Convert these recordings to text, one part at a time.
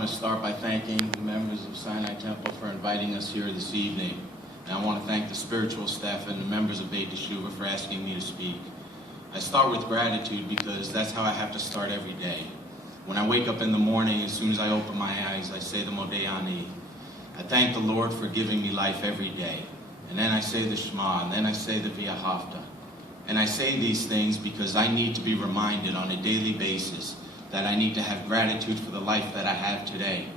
want to start by thanking the members of Sinai Temple for inviting us here this evening. And I want to thank the spiritual staff and the members of Beit Yeshuva for asking me to speak. I start with gratitude because that's how I have to start every day. When I wake up in the morning, as soon as I open my eyes, I say the Modeh. I thank the Lord for giving me life every day. And then I say the Shema, and then I say the V'ahavta. And I say these things because I need to be reminded on a daily basis that I need to have gratitude for the life that I have today,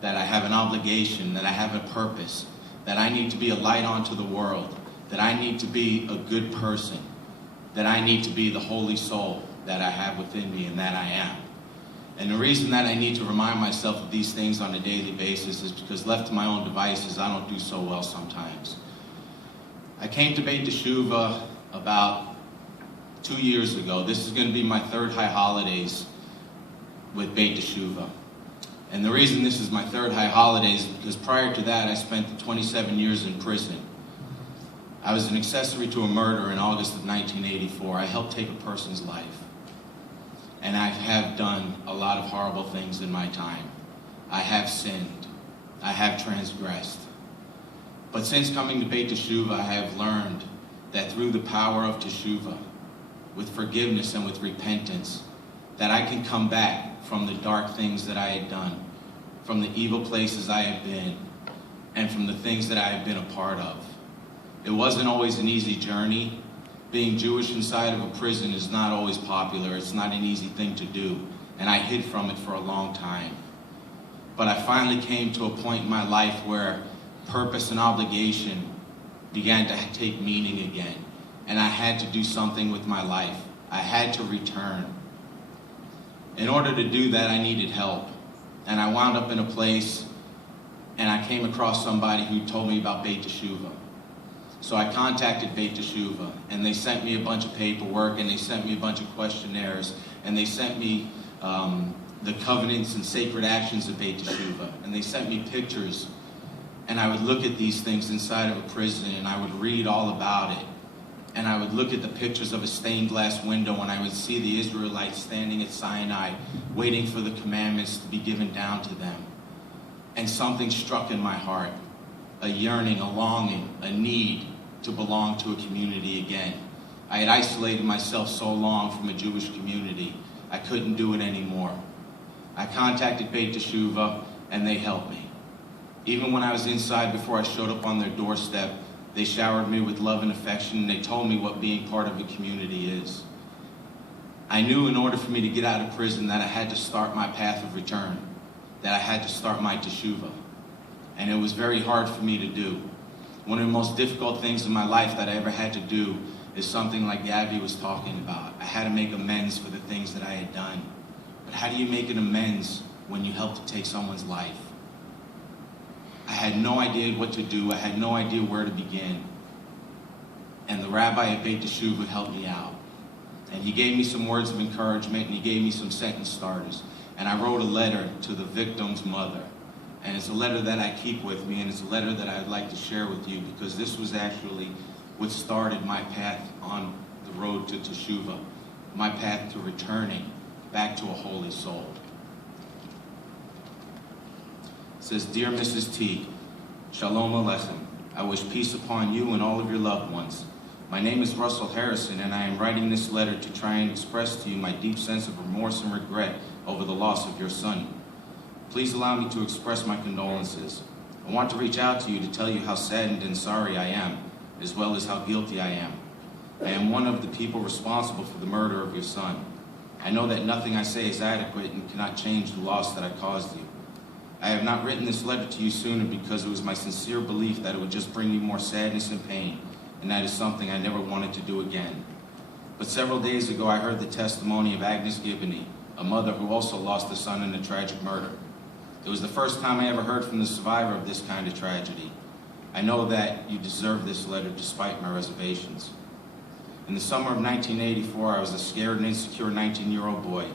that I have an obligation, that I have a purpose, that I need to be a light onto the world, that I need to be a good person, that I need to be the holy soul that I have within me and that I am. And the reason that I need to remind myself of these things on a daily basis is because left to my own devices, I don't do so well sometimes. I came to Beit Yeshuva about 2 years ago. This is going to be my third high holidays with Beit Yeshuva. And the reason this is my third high holidays is because prior to that, I spent 27 years in prison. I was an accessory to a murder in August of 1984. I helped take a person's life. And I have done a lot of horrible things in my time. I have sinned. I have transgressed. But since coming to Beit Yeshuva, I have learned that through the power of Teshuvah, with forgiveness and with repentance, that I can come back from the dark things that I had done, from the evil places I have been, and from the things that I have been a part of. It wasn't always an easy journey. Being Jewish inside of a prison is not always popular. It's not an easy thing to do, and I hid from it for a long time. But I finally came to a point in my life where purpose and obligation began to take meaning again, and I had to do something with my life. I had to return. In order to do that, I needed help. And I wound up in a place, and I came across somebody who told me about Beit Yeshuva. So I contacted Beit Yeshuva, and they sent me a bunch of paperwork, and they sent me a bunch of questionnaires, and they sent me the covenants and sacred actions of Beit Yeshuva, and they sent me pictures. And I would look at these things inside of a prison, and I would read all about it. And I would look at the pictures of a stained glass window, and I would see the Israelites standing at Sinai, waiting for the commandments to be given down to them. And something struck in my heart, a yearning, a longing, a need to belong to a community again. I had isolated myself so long from a Jewish community, I couldn't do it anymore. I contacted Beit Yeshuva, and they helped me. Even when I was inside before I showed up on their doorstep, they showered me with love and affection, and they told me what being part of a community is. I knew in order for me to get out of prison that I had to start my path of return, that I had to start my teshuvah. And it was very hard for me to do. One of the most difficult things in my life that I ever had to do is something like Gabby was talking about. I had to make amends for the things that I had done. But how do you make an amends when you help to take someone's life? I had no idea what to do. I had no idea where to begin. And the rabbi at Beit Yeshuva helped me out. And he gave me some words of encouragement, and he gave me some sentence starters. And I wrote a letter to the victim's mother. And it's a letter that I keep with me, and it's a letter that I'd like to share with you, because this was actually what started my path on the road to Teshuvah, my path to returning back to a holy soul. It says, Dear Mrs. T, Shalom Aleichem. I wish peace upon you and all of your loved ones. My name is Russell Harrison, and I am writing this letter to try and express to you my deep sense of remorse and regret over the loss of your son. Please allow me to express my condolences. I want to reach out to you to tell you how saddened and sorry I am, as well as how guilty I am. I am one of the people responsible for the murder of your son. I know that nothing I say is adequate and cannot change the loss that I caused you. I have not written this letter to you sooner because it was my sincere belief that it would just bring me more sadness and pain, and that is something I never wanted to do again. But several days ago, I heard the testimony of Agnes Gibney, a mother who also lost a son in a tragic murder. It was the first time I ever heard from the survivor of this kind of tragedy. I know that you deserve this letter despite my reservations. In the summer of 1984, I was a scared and insecure 19-year-old boy.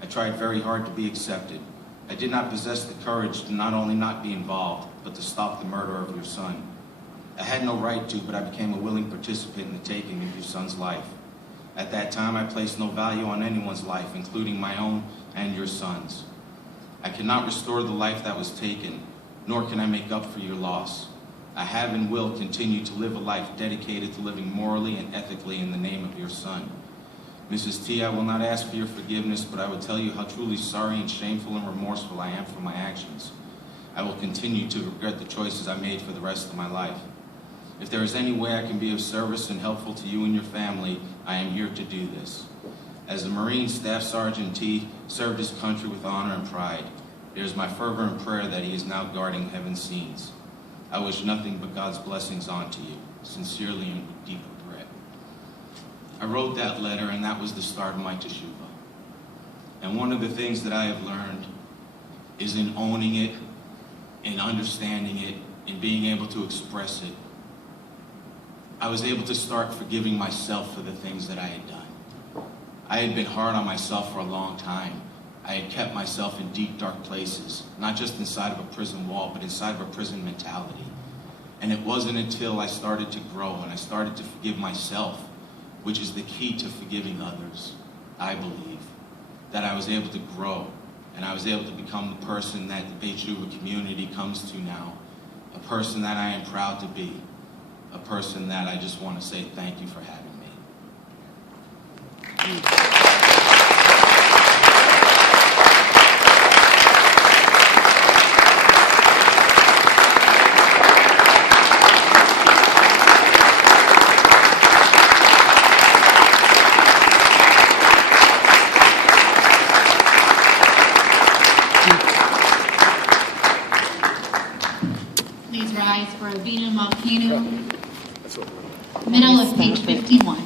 I tried very hard to be accepted. I did not possess the courage to not only not be involved, but to stop the murder of your son. I had no right to, but I became a willing participant in the taking of your son's life. At that time, I placed no value on anyone's life, including my own and your son's. I cannot restore the life that was taken, nor can I make up for your loss. I have and will continue to live a life dedicated to living morally and ethically in the name of your son. Mrs. T, I will not ask for your forgiveness, but I will tell you how truly sorry and shameful and remorseful I am for my actions. I will continue to regret the choices I made for the rest of my life. If there is any way I can be of service and helpful to you and your family, I am here to do this. As the Marine Staff Sergeant T served his country with honor and pride, it is my fervent prayer that he is now guarding heaven's scenes. I wish nothing but God's blessings on to you, sincerely and with deep regret. I wrote that letter, and that was the start of my teshuvah. And one of the things that I have learned is in owning it, in understanding it, in being able to express it, I was able to start forgiving myself for the things that I had done. I had been hard on myself for a long time. I had kept myself in deep, dark places, not just inside of a prison wall, but inside of a prison mentality. And it wasn't until I started to grow and I started to forgive myself, which is the key to forgiving others, I believe, that I was able to grow and I was able to become the person that the Beit Shuvah community comes to now, a person that I am proud to be, a person that I just want to say thank you for having me. Please rise for Avinu Malkeinu, middle of page 51.